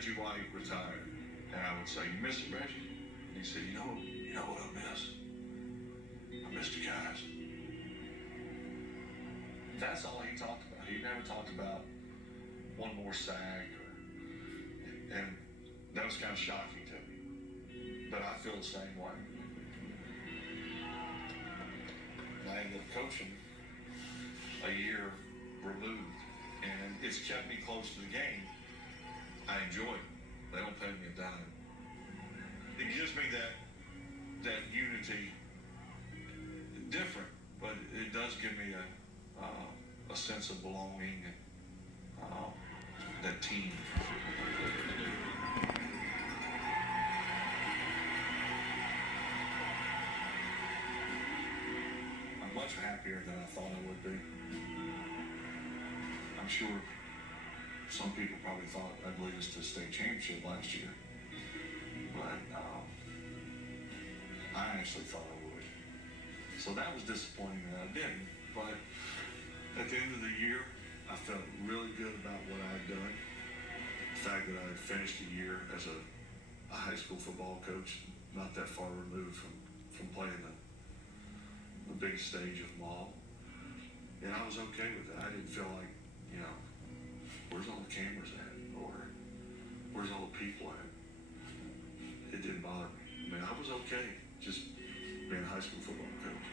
Reggie White retired, and I would say, "You miss it, Reggie?" And he said, you know what I miss? I miss the guys." That's all he talked about. He never talked about one more sack, and that was kind of shocking to me. But I feel the same way. And I ended up coaching a year removed, and it's kept me close to the game. I enjoy it. They don't pay me a dime. It gives me that unity, different, but it does give me a sense of belonging and that team. I'm much happier than I thought I would be. I'm sure some people probably thought I'd lead us to a state championship last year, but I actually thought I would. So that was disappointing that I didn't, but at the end of the year, I felt really good about what I had done. The fact that I had finished a year as a high school football coach, not that far removed from playing the big stage of them all. And I was okay with that. I didn't feel like, where's all the cameras at? Or where's all the people at? It didn't bother me. I mean, I was okay just being a high school football coach.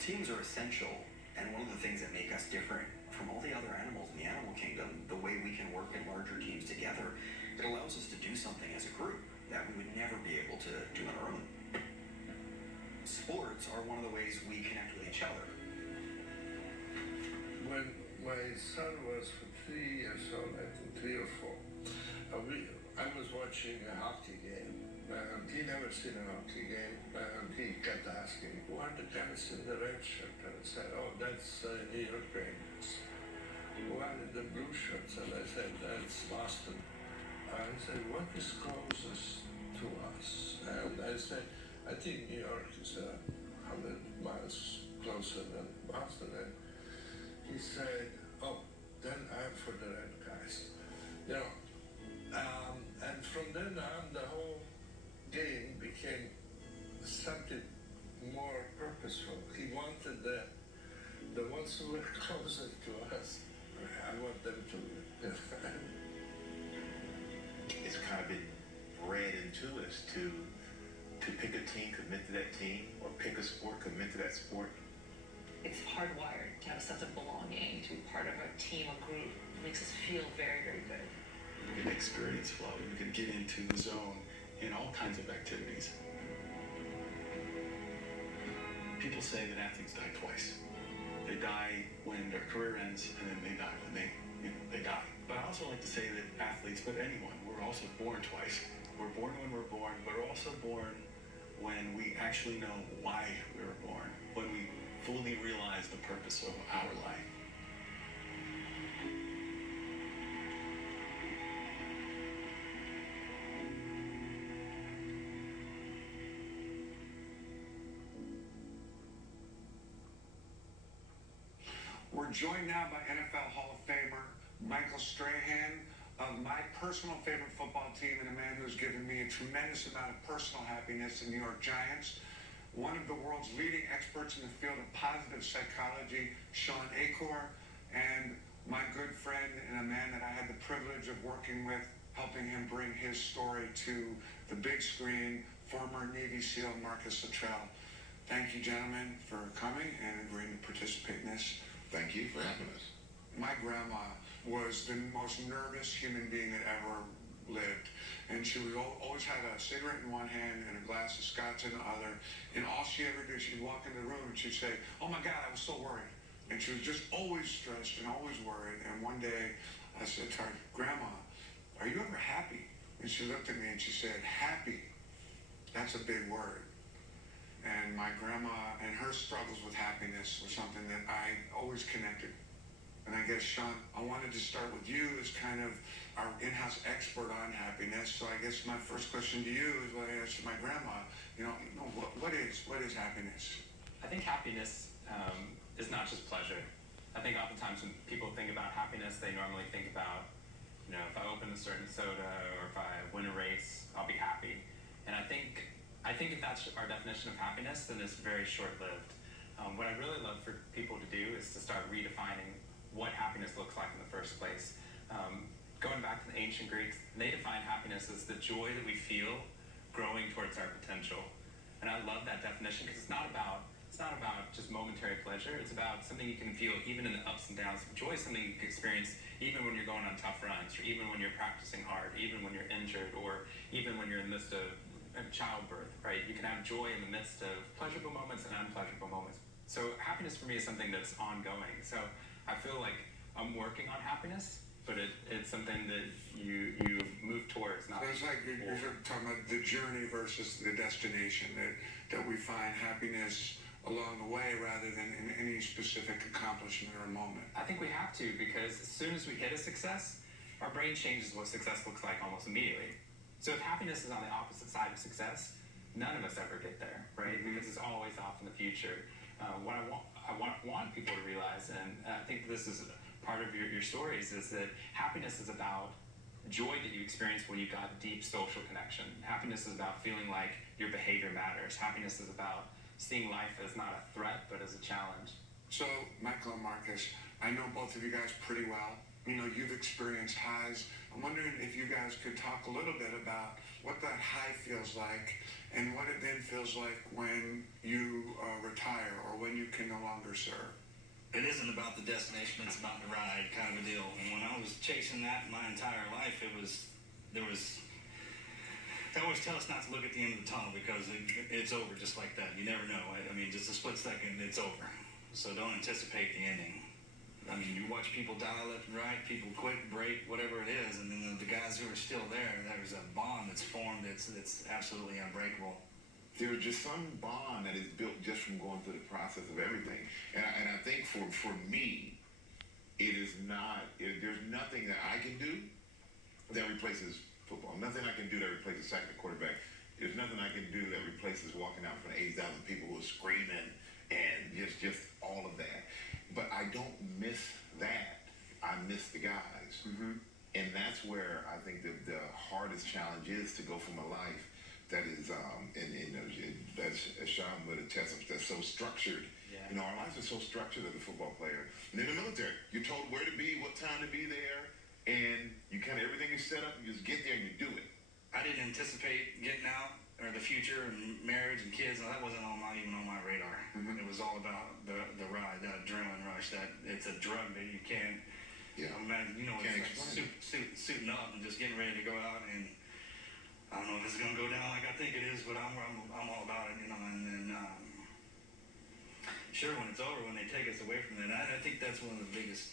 Teams are essential, and one of the things that make us different from all the other animals in the animal kingdom, the way we can work in larger teams together, it allows us to do something as a group that we would never be able to do on our own. Sports are one of the ways we connect with each other. When my son was 3 years old, I think 3 or 4, I was watching a hockey game. He never seen a hockey game, and he kept asking, "Who are the guys in the red shirt?" And I said, "Oh, that's New York Rangers." "Who are the blue shirts?" And I said, "That's Boston." He said, "What is closest to us?" And I said, "I think New York is 100 miles closer than Boston." And he said, "Oh, then I'm for the red guys." And from then on, the whole game became something more purposeful. He wanted the ones who were closer to us. I want them to. It's kind of been bred into us to pick a team, commit to that team, or pick a sport, commit to that sport. It's hardwired to have a sense of belonging, to be part of a team, a group. It makes us feel very, very good. You can experience flow. You can get into the zone in all kinds of activities. People say that athletes die twice. They die when their career ends, and then they die when they die. But I also like to say that athletes, but anyone, we're also born twice. We're born when we're born, but we're also born when we actually know why we were born, when we fully realize the purpose of our life. We're joined now by NFL Hall of Famer Michael Strahan of my personal favorite football team, and a man who's given me a tremendous amount of personal happiness, the New York Giants. One of the world's leading experts in the field of positive psychology, Sean Achor, and my good friend and a man that I had the privilege of working with, helping him bring his story to the big screen, former Navy SEAL Marcus Luttrell. Thank you, gentlemen, for coming and agreeing to participate in this. Thank you for having us. My grandma was the most nervous human being that ever lived. And she would always had a cigarette in one hand and a glass of scotch in the other. And all she ever did, she'd walk into the room and she'd say, "Oh my God, I was so worried." And she was just always stressed and always worried. And one day I said to her, "Grandma, are you ever happy?" And she looked at me and she said, "Happy, that's a big word." And my grandma and her struggles with happiness was something that I always connected And I guess, Sean, I wanted to start with you as kind of our in-house expert on happiness. So I guess my first question to you is what I asked to my grandma. What is happiness? I think happiness is not just pleasure. I think oftentimes when people think about happiness, they normally think about, if I open a certain soda or if I win a race, I'll be happy. And I think if that's our definition of happiness, then it's very short-lived. What I really love for people to do is to start redefining what happiness looks like in the first place. Going back to the ancient Greeks, they defined happiness as the joy that we feel growing towards our potential. And I love that definition because it's not about just momentary pleasure. It's about something you can feel even in the ups and downs. Joy is something you can experience even when you're going on tough runs, or even when you're practicing hard, even when you're injured, or even when you're in the midst of childbirth, right? You can have joy in the midst of pleasurable moments and unpleasurable moments. So happiness for me is something that's ongoing. So I feel like I'm working on happiness, but it's something that you move towards. So it's like you're talking about the journey versus the destination, that we find happiness along the way rather than in any specific accomplishment or moment. I think we have to, because as soon as we hit a success, our brain changes what success looks like almost immediately. So if happiness is on the opposite side of success, none of us ever get there, right? Because it's always off in the future. What I want people to realize, and I think this is part of your stories, is that happiness is about joy that you experience when you've got deep social connection. Happiness is about feeling like your behavior matters. Happiness is about seeing life as not a threat, but as a challenge. So, Michael and Marcus, I know both of you guys pretty well. You've experienced highs. I'm wondering if you guys could talk a little bit about what that high feels like and what it then feels like when you retire or when you can no longer serve. It isn't about the destination, it's about the ride kind of a deal. And when I was chasing that my entire life, they always tell us not to look at the end of the tunnel because it's over just like that. You never know. I mean, just a split second, it's over. So don't anticipate the ending. I mean, you watch people die left and right, people quit, break, whatever it is, and then the guys who are still there, there's a bond that's formed that's absolutely unbreakable. There's just some bond that is built just from going through the process of everything. And I think for me, there's nothing that I can do that replaces football. Nothing I can do that replaces sacking the quarterback. There's nothing I can do that replaces walking out in front of 80,000 people who are screaming and just all of that. But I don't miss that. I miss the guys. Mm-hmm. And that's where I think the hardest challenge is, to go from a life that is, as Sean would attest, that's so structured. Yeah. Our lives are so structured as a football player. And in the military, you're told where to be, what time to be there, and you kind of, everything is set up, you just get there and you do it. I didn't anticipate getting out, or the future, and marriage and kids. That wasn't even on my radar. Mm-hmm. It was all about the ride, that adrenaline rush. That it's a drug that you can't. Yeah. Imagine, it's like suiting up and just getting ready to go out, and I don't know if it's gonna go down like I think it is, but I'm all about it, And then sure, when it's over, when they take us away from that, I think that's one of the biggest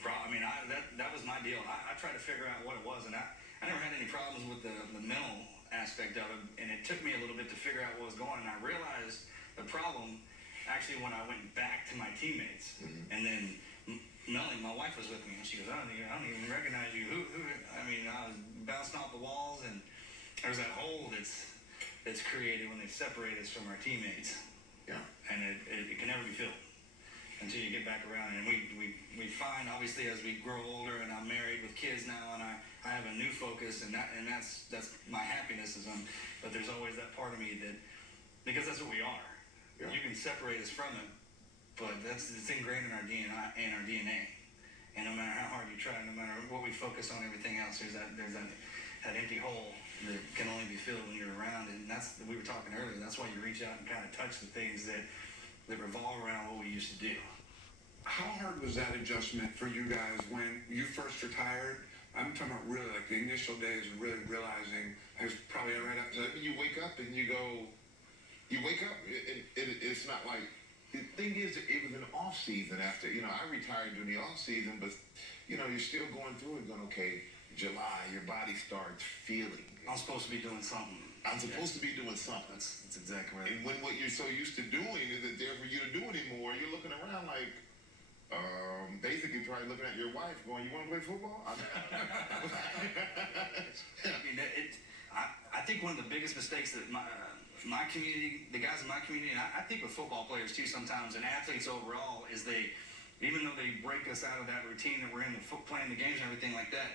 problems. I mean, that was my deal. I tried to figure out what it was, and I never had any problems with the mental aspect of it, and it took me a little bit to figure out what was going on. And I realized the problem actually when I went back to my teammates. Mm-hmm. And then Melanie, my wife, was with me, and she goes, I don't even recognize you. Who? I mean, I was bouncing off the walls, and there's that hole that's created when they separate us from our teammates. Yeah. And it can never be filled until you get back around. And we find, obviously, as we grow older, and I'm married with kids now, and I have a new focus, and that's my happiness is on. But there's always that part of me that, because that's what we are. Yeah. You can separate us from it, but it's ingrained in our DNA. And no matter how hard you try, no matter what we focus on, everything else, there's that empty hole that can only be filled when you're around it. And we were talking earlier. That's why you reach out and kind of touch the things that revolve around what we used to do. How hard was that adjustment for you guys when you first retired? I'm talking about really like the initial days of really realizing, I was probably right after that. You wake up and you wake up, it's not like, the thing is, it was an off season after, I retired during the off season, but, you're still going through it, going, okay, July, your body starts feeling. I'm supposed to be doing something. I'm supposed to be doing something. That's exactly right. And when what you're so used to doing isn't there for you to do anymore, you're looking around like, Basically probably looking at your wife going, you want to play football? I mean, I think one of the biggest mistakes that my community, the guys in my community, and I think with football players too sometimes, and athletes overall, is even though they break us out of that routine that we're in, playing the games and everything like that,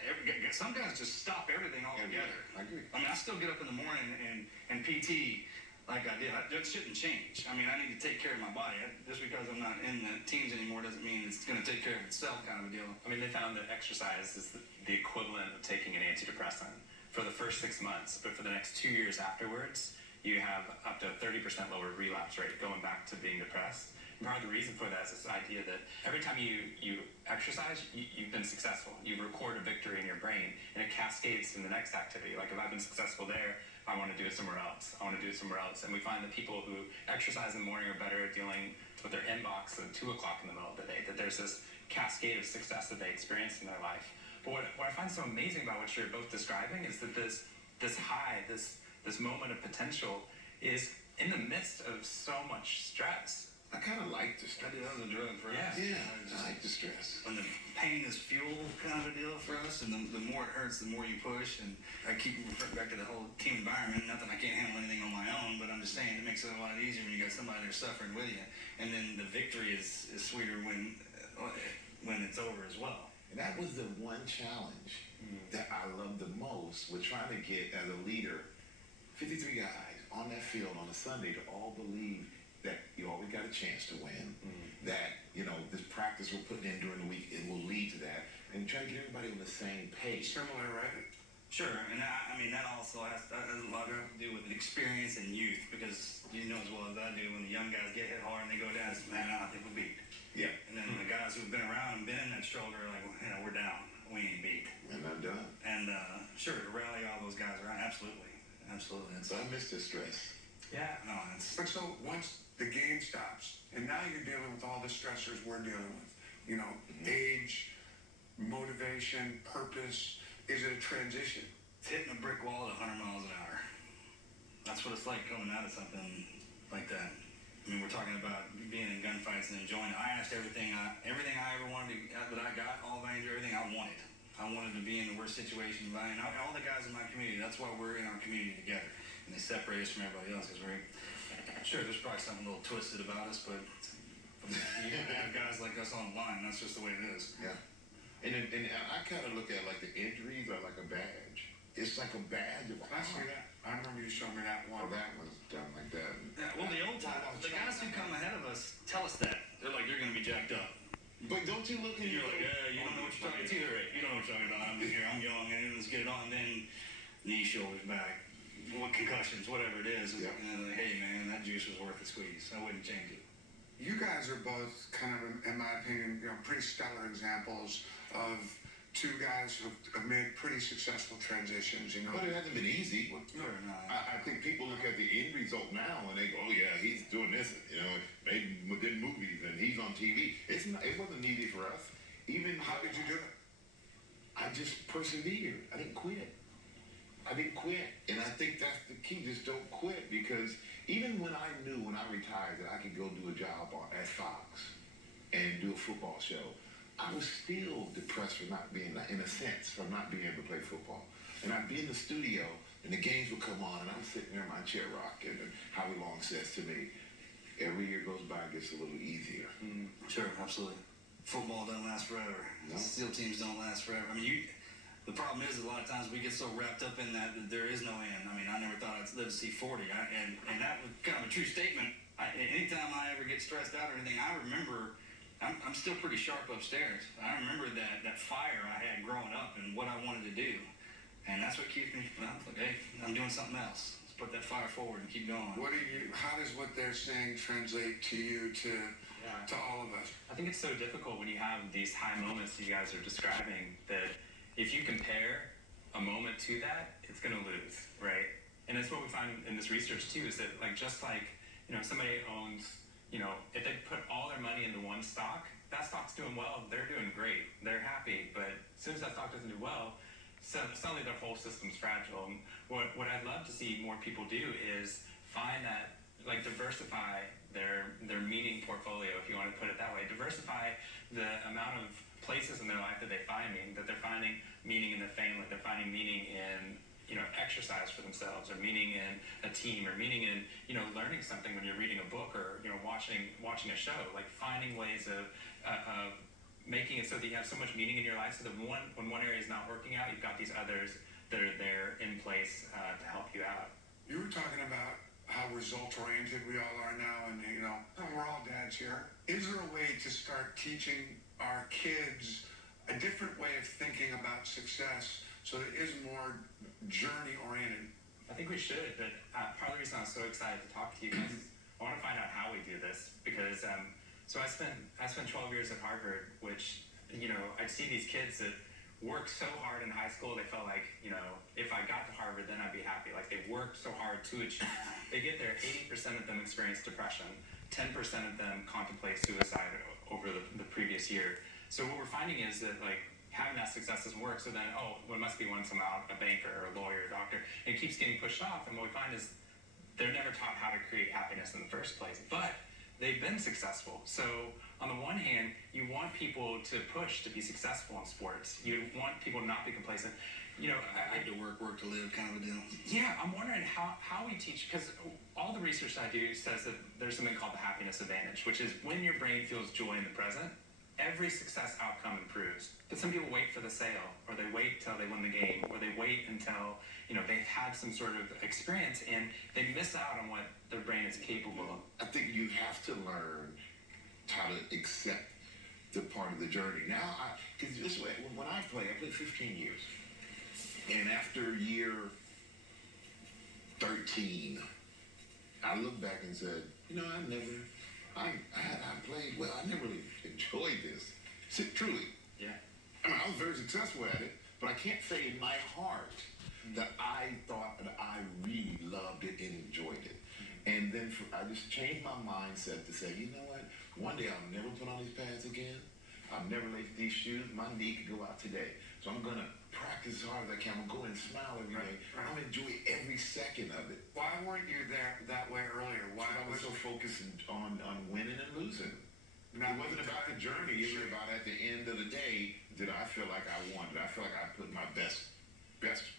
some guys just stop everything altogether. I agree. I mean, I still get up in the morning and PT like I did. That shouldn't change. I mean, I need to take care of my body. Just because I'm not in the teams anymore doesn't mean it's going to take care of itself, kind of a deal. I mean, they found that exercise is the equivalent of taking an antidepressant for the first 6 months, but for the next 2 years afterwards, you have up to a 30% lower relapse rate going back to being depressed. And part of the reason for that is this idea that every time you exercise, you've been successful. You record a victory in your brain, and it cascades in the next activity. Like, if I've been successful there, I want to do it somewhere else. I want to do it somewhere else. And we find that people who exercise in the morning are better at dealing with their inbox at 2 o'clock in the middle of the day, that there's this cascade of success that they experience in their life. But what I find so amazing about what you're both describing is that this high, this moment of potential is in the midst of so much stress. I kind of like the stress. That was a drug for us. Yeah, I like the stress. When the pain is fuel kind of a deal for us, and the more it hurts, the more you push. And I keep referring back to the whole team environment. Not that I can't handle anything on my own, but I'm just saying it makes it a lot easier when you got somebody there suffering with you. And then the victory is sweeter when it's over as well. And that was the one challenge that I loved the most, with trying to get, as a leader, 53 guys on that field on a Sunday to all believe that you always got a chance to win, that, this practice we're putting in during the week, it will lead to that, and try to get everybody on the same page. Similar, right? Sure, and I mean, that also has a lot to do with experience and youth, because you know as well as I do, when the young guys get hit hard and they go down, it's, man, I think we're beat. Yeah. And then the guys who've been around and been in that struggle are like, well, we're down, we ain't beat. And I'm done. And sure, to rally all those guys around, absolutely. So I miss the stress. Yeah. No, it's... But so once the game stops, and now you're dealing with all the stressors we're dealing with, age, motivation, purpose, is it a transition? It's hitting a brick wall at 100 miles an hour. That's what it's like coming out of something like that. I mean, we're talking about being in gunfights and enjoying it. I asked everything I ever wanted that I got, all of everything I wanted. I wanted to be in the worst situation. And all the guys in my community, that's why we're in our community together. And they separate us from everybody else, because sure, there's probably something a little twisted about us, but you have guys like us on the line. That's just the way it is. Yeah. And I kind of look at, like, the injuries are like a badge. It's like a badge of I see that. I remember you showing me that one. Oh, that was done like that. Yeah, well, the old time, the guys who come ahead of us tell us that. They're like, you're going to be jacked up. But don't you look at You're like, yeah, you don't know what you're talking about. Right. You don't know what you're talking about. I'm here, I'm young, and let's get it on. Then knee, shoulders, back, concussions, whatever it is. Yeah. And like, hey, man, that juice was worth the squeeze. I wouldn't change it. You guys are both kind of, in my opinion, pretty stellar examples of two guys who have made pretty successful transitions, But it hasn't been easy. Sure, no. I think people look at the end result now and they go, oh yeah, he's doing this, maybe within movies and he's on TV. It wasn't easy for us. How did you do it? I just persevered. I didn't quit. And I think that's the key. Just don't quit, because even when I knew when I retired that I could go do a job at Fox and do a football show, I was still depressed for not being, in a sense, for not being able to play football. And I'd be in the studio, and the games would come on, and I'm sitting there in my chair rocking, and Howie Long says to me, every year goes by, it gets a little easier. Sure, absolutely. Football doesn't last forever. No. SEAL teams don't last forever. I mean, the problem is a lot of times we get so wrapped up in that there is no end. I mean, I never thought I'd live to see 40, and that was kind of a true statement. Anytime I ever get stressed out or anything, I remember I'm still pretty sharp upstairs. I remember that fire I had growing up and what I wanted to do, and that's what keeps me. Like, hey, I'm doing something else. Let's put that fire forward and keep going. How does what they're saying translate to you, to all of us? I think it's so difficult when you have these high moments you guys are describing, that if you compare a moment to that, it's going to lose, right? And that's what we find in this research too, is that just like somebody owns, if they put all their money into one stock, that stock's doing well, they're doing great, they're happy. But as soon as that stock doesn't do well, suddenly their whole system's fragile. And what I'd love to see more people do is find that like diversify their meaning portfolio, if you want to put it that way. Diversify the amount of places in their life that they find meaning, that they're finding meaning in their family, they're finding meaning in, you know, exercise for themselves, or meaning in a team, or meaning in, you know, learning something when you're reading a book, or, you know, watching a show. Like finding ways of making it so that you have so much meaning in your life, so that when one area is not working out, you've got these others that are there in place to help you out. You were talking about how result-oriented we all are now, and you know, we're all dads here. Is there a way to start teaching our kids a different way of thinking about success, so that it is more journey-oriented? I think we should, but part of the reason I'm so excited to talk to you guys is I want to find out how we do this, because so I spent 12 years at Harvard, which, you know, I see these kids that worked so hard in high school, they felt like, you know, if I got to Harvard, then I'd be happy. Like they worked so hard to achieve. They get there, 80% of them experience depression, 10% of them contemplate suicide over the previous year. So what we're finding is that, like, having that success doesn't work, so then, oh, well, it must be once I'm out, a banker or a lawyer or a doctor. And it keeps getting pushed off, and what we find is they're never taught how to create happiness in the first place. But they've been successful. So on the one hand, you want people to push to be successful in sports. You want people to not be complacent. You know, I to work to live kind of a deal. Yeah, I'm wondering how we teach, because all the research I do says that there's something called the happiness advantage, which is when your brain feels joy in the present, every success outcome improves. But some people wait for the sale, or they wait till they win the game, or they wait until, you know, they've had some sort of experience, and they miss out on what their brain is capable of. I think you have to learn how to accept the part of the journey. Now, because this way, when I played 15 years. And after year 13, I looked back and said, you know, I played well. I never really enjoyed this. Truly. Yeah. I mean, I was very successful at it, but I can't say in my heart that I thought that I really loved it and enjoyed it. And then I just changed my mindset to say, you know what? One day I'll never put on these pads again. I'll never lace these shoes. My knee could go out today. So I'm going to practice as hard as I can. I'm going to go and smile every day. Right. I'm going to enjoy every second of it. Why weren't you there that way earlier? Why I was so focused on winning and losing. Not It wasn't about the journey. It was about at the end of the day, did I feel like I won? Did I feel like I put my best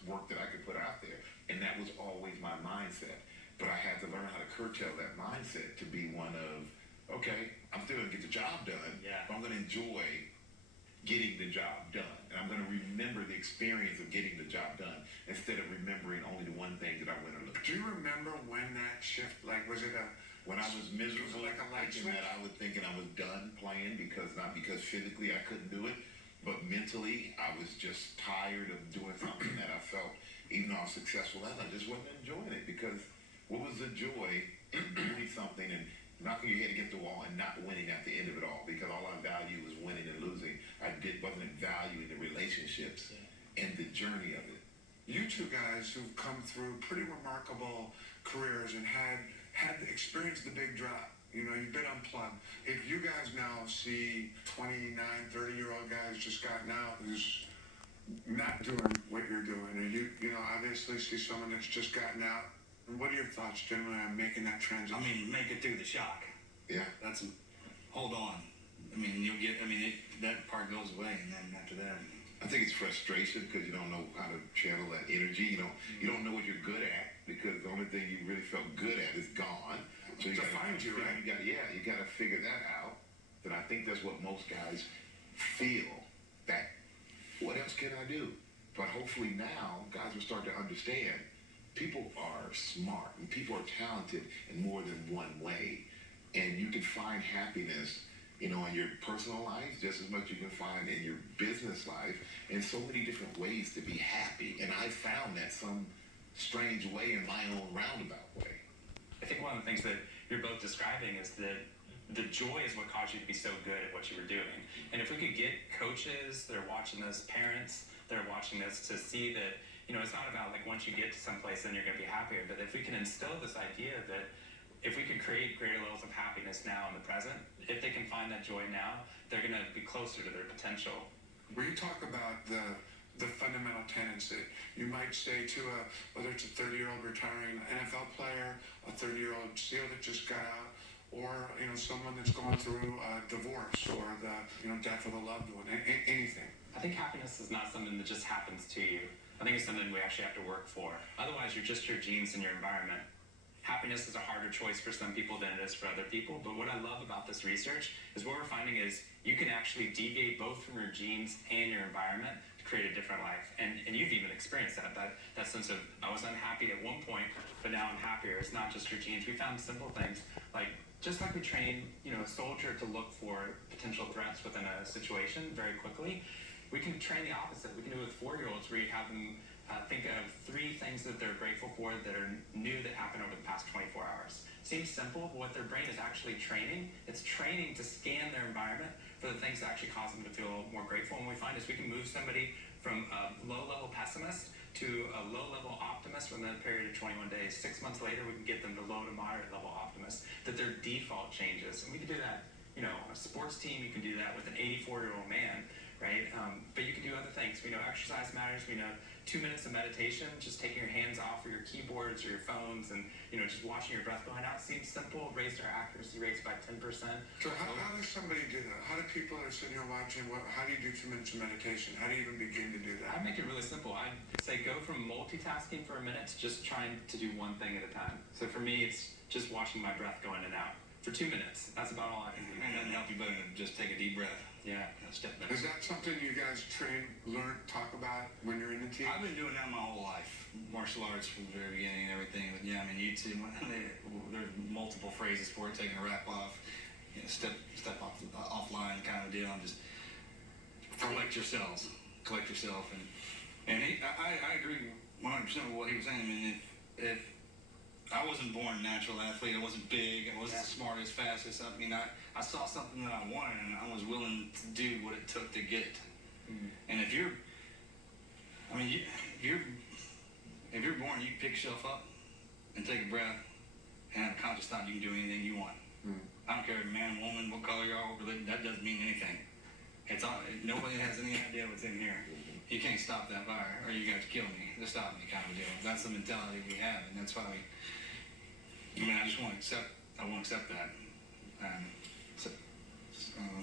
work that I could put out there? And that was always my mindset. But I had to learn how to curtail that mindset to be one of, okay, I'm still going to get the job done, Yeah. but I'm going to enjoy getting the job done. And I'm going to remember the experience of getting the job done instead of remembering only the one thing that I went and looked. Do you remember when that shift, like, was it When I was miserable, like a light thinking switch? that I was thinking I was done playing not because physically I couldn't do it, but mentally I was just tired of doing something that I felt, even though I was successful at, I just wasn't enjoying it, because what was the joy in doing something and knocking your head against the wall and not winning at the end of it all? Because all I valued was winning and losing. I wasn't valuing the relationships and the journey of it. You two guys who've come through pretty remarkable careers and had experienced the big drop. You know, you've been unplugged. If you guys now see 29, 30-year-old guys just gotten out who's not doing what you're doing, and you know, obviously see someone that's just gotten out, what are your thoughts generally on making that transition? I mean, make it through the shock. Yeah. Hold on. I mean, that part goes away, and then after that. I think it's frustration because you don't know how to channel that energy. You don't know what you're good at, because the only thing you really felt good at is gone. So you To gotta find you, right? You got to figure that out. And I think that's what most guys feel. That what else can I do? But hopefully now guys will start to understand. People are smart and people are talented in more than one way, and you can find happiness, you know, in your personal life just as much as you can find in your business life, in so many different ways to be happy. And I found that some strange way in my own roundabout way. I think one of the things that you're both describing is that the joy is what caused you to be so good at what you were doing. And if we could get coaches that are watching this, parents that are watching this, to see that, you know, it's not about like once you get to someplace then you're going to be happier, but if we can instill this idea that if we could create greater levels of happiness now in the present, if they can find that joy now, they're going to be closer to their potential. When you talk about the the fundamental tenets that you might say to whether it's a 30-year-old retiring NFL player, a 30-year-old SEAL that just got out, or someone that's going through a divorce or the death of a loved one, anything. I think happiness is not something that just happens to you. I think it's something we actually have to work for. Otherwise, you're just your genes and your environment. Happiness is a harder choice for some people than it is for other people, but what I love about this research is what we're finding is you can actually deviate both from your genes and your environment to create a different life. And you've even experienced that sense of, I was unhappy at one point, but now I'm happier. It's not just your genes. We found simple things, like just like we train a soldier to look for potential threats within a situation very quickly, we can train the opposite. We can do it with 4-year-olds where you have them think of 3 things that they're grateful for that are new that happened over the past 24 hours. Seems simple, but what their brain is actually training, it's training to scan their environment for the things that actually cause them to feel more grateful. And what we find is we can move somebody from a low-level pessimist to a low-level optimist within a period of 21 days. 6 months later, we can get them to low to moderate-level optimist, that their default changes. And we can do that, a sports team, you can do that with an 84-year-old man, right? But you can do other things. We know exercise matters. We know 2 minutes of meditation, just taking your hands off of your keyboards or your phones and, just watching your breath going out seems simple, raised our accuracy rates by 10%. So how does somebody do that? How do people that are sitting here watching, how do you do 2 minutes of meditation? How do you even begin to do that? I make it really simple. I'd say go from multitasking for a minute to just trying to do one thing at a time. So for me, it's just watching my breath go in and out for 2 minutes. That's about all I can do. And nothing help you better than just take a deep breath. Yeah. Step back. Is that something you guys learn, talk about when you're in the team? I've been doing that my whole life. Martial arts from the very beginning and everything. But yeah, I mean, YouTube, there's multiple phrases for it. Taking a wrap off, step offline kind of deal. And just collect yourself. And I agree 100% with what he was saying. I mean, if I wasn't born a natural athlete, I wasn't big, I wasn't the smartest, fastest. I mean, I saw something that I wanted, and I was willing to do what it took to get it. Mm-hmm. And if you're born, you can pick yourself up and take a breath and have a conscious thought. You can do anything you want. Mm-hmm. I don't care if man, woman, what color you are, what religion. That doesn't mean anything. It's all. Nobody has any idea what's in here. You can't stop that fire, or you guys kill me. They're stopping me, kind of deal. That's the mentality we have, and that's why we. I just want to accept. I won't accept that.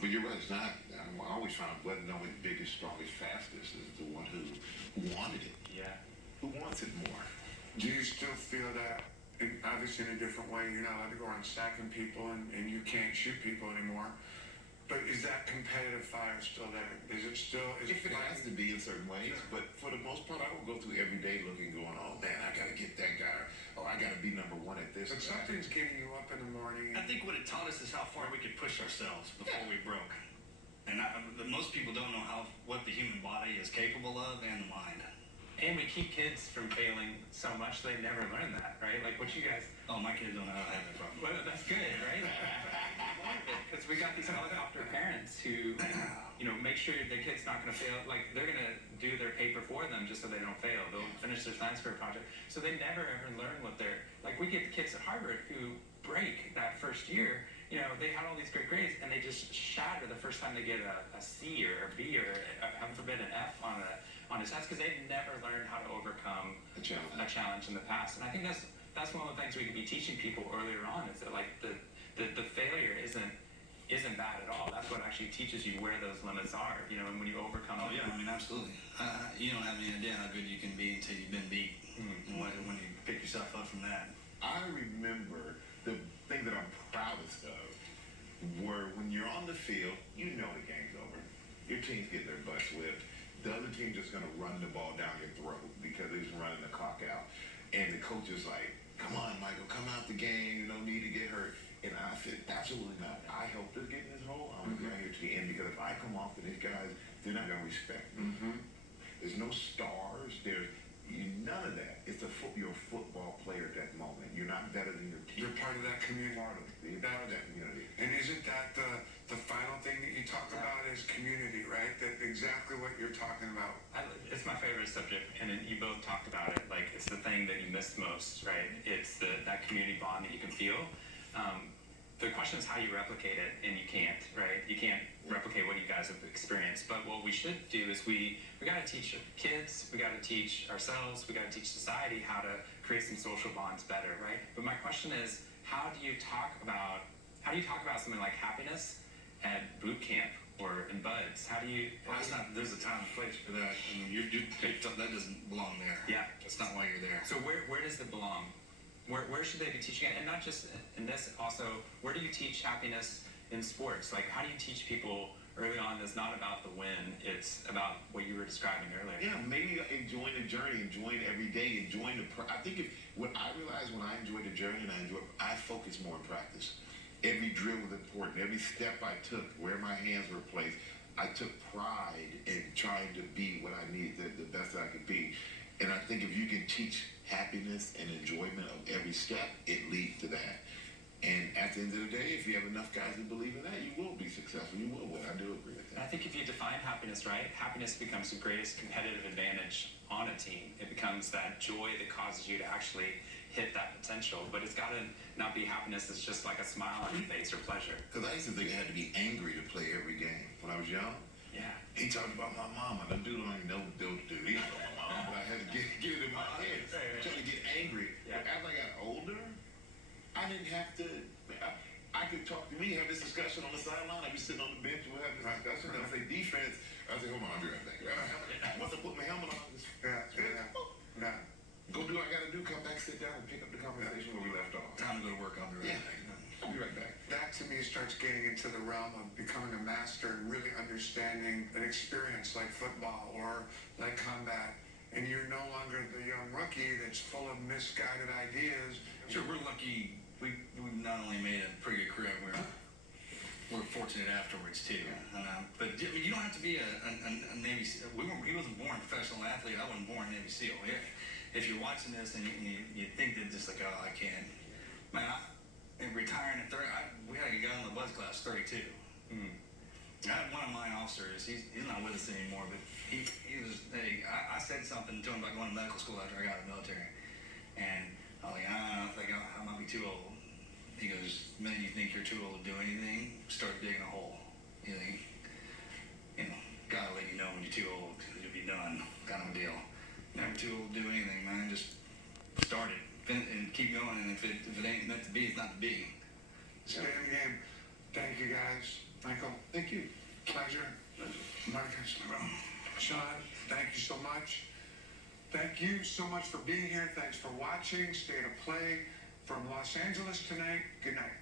But you're right. It's not. I always found wasn't always biggest, strongest, fastest is the one who wanted it. Yeah. Who wants it more? Do you still feel that, obviously in a different way, you're not allowed to go around sacking people and you can't shoot people anymore, but is that competitive fire still there? Is it still... If it has to be in certain ways, Sure. But for the most part, I don't go through every day looking, going, oh man, I got to get that guy, or I got to be number 1 at this. But something's getting you up in the morning. I think what it taught us is how far we could push ourselves before we broke. And most people don't know what the human body is capable of and the mind. And we keep kids from failing so much they never learn that, right? Like what you guys... Oh, my kids don't know how to have that problem. Well, that's good, right? Because we got these helicopter parents who, make sure their kid's not going to fail. Like, they're going to do their paper for them just so they don't fail. They'll finish their science fair project. So they never ever learn what they're... Like, we get the kids at Harvard who break that first year. They had all these great grades, and they just shatter the first time they get a C or a B or, heaven forbid, an F on a test because they've never learned how to overcome a challenge in the past. And I think that's one of the things we could be teaching people earlier on is that, like, the failure isn't bad at all. That's what actually teaches you where those limits are, and when you overcome them. Oh, yeah, I mean, absolutely. You don't have any idea how good you can be until you've been beat. Mm-hmm. And when you pick yourself up from that. I remember the thing that I'm proudest of were when you're on the field, the game's over. Your team's getting their butts whipped. The other team just going to run the ball down your throat because they're just running the clock out. And the coach is like, come on, Michael, come out the game. You don't need to get hurt. And I said, absolutely not. I helped us get in this hole. I'm going to be out here to the end because if I come off to these guys, they're not going to respect me. Mm-hmm. There's no stars. There's none of that. It's you're a football player at that moment. You're not better than your team. You're part of that community. You're part of that community. And isn't that the final thing that you talk about is community, right? That exactly what you're talking about. It's my favorite subject, and you both talked about it. Like, it's the thing that you miss most, right? It's that community bond that you can feel. the question is how you replicate it, and you can't, right? You can't replicate what you guys have experienced. But what we should do is we got to teach kids, we got to teach ourselves, we got to teach society how to create some social bonds better, right? But my question is, how do you talk about something like happiness at boot camp or in buds? How do you? Well, it's not. There's a time and place for that. I mean, that doesn't belong there. Yeah, that's not why you're there. So where does it belong? Where should they be teaching it? And not just in this, also, where do you teach happiness in sports? Like, how do you teach people early on it's not about the win, it's about what you were describing earlier? Yeah, maybe enjoying the journey, enjoying every day, enjoying I think what I realized when I enjoyed the journey and I focused more on practice. Every drill was important. Every step I took, where my hands were placed, I took pride in trying to be what I needed, the best that I could be. And I think if you can teach happiness and enjoyment of every step, it leads to that. And at the end of the day, if you have enough guys who believe in that, you will be successful. You will win. I do agree with And I that. think if you define happiness right, happiness becomes the greatest competitive advantage on a team. It becomes that joy that causes you to actually hit that potential. But it's got to not be happiness that's just like a smile on your face or pleasure. Because I used to think I had to be angry to play every game when I was young. Yeah. He talked about my mama. That dude don't even know what dude do. He don't know my mama. But I had to get it in my head. Trying to get angry. Yeah. But as I got older, I didn't have to. I could talk to me, have this discussion on the sideline. I'd be sitting on the bench, we'll have this discussion. And I say defense. I say, hold on, I'll do that thing. Once I put my helmet on, Yeah. go do what I gotta do, come back, sit down, and pick up the conversation where we left off. Time to go to work on the right Yeah. thing. I'll be right back. That to me starts getting into the realm of becoming a master and really understanding an experience like football or like combat. And you're no longer the young rookie that's full of misguided ideas. Sure, we're lucky. We not only made a pretty good career, we're fortunate afterwards too. But you don't have to be a Navy SEAL. He wasn't born a professional athlete. I wasn't born a Navy SEAL. If you're watching this and you think that just like, oh, I can't. Man, retiring at 30, we had a guy in the buzz class, 32. I had one of my officers. He's not with us anymore, but he was. Hey, I said something to him about going to medical school after I got out of the military, and I was like, I think I might be too old. He goes, the minute you think you're too old to do anything, start digging a hole. You think, gotta let you know when you're too old, because you'll be done, kind of a deal. Never too old to do anything, man. Just start it and keep going. And if it ain't meant to be, it's not to be. Stay in the game. Thank you guys. Michael, Thank you. pleasure. Marcus, Sean, thank you so much. Thank you so much for being here. Thanks for watching. Stay to play from Los Angeles tonight. Good night.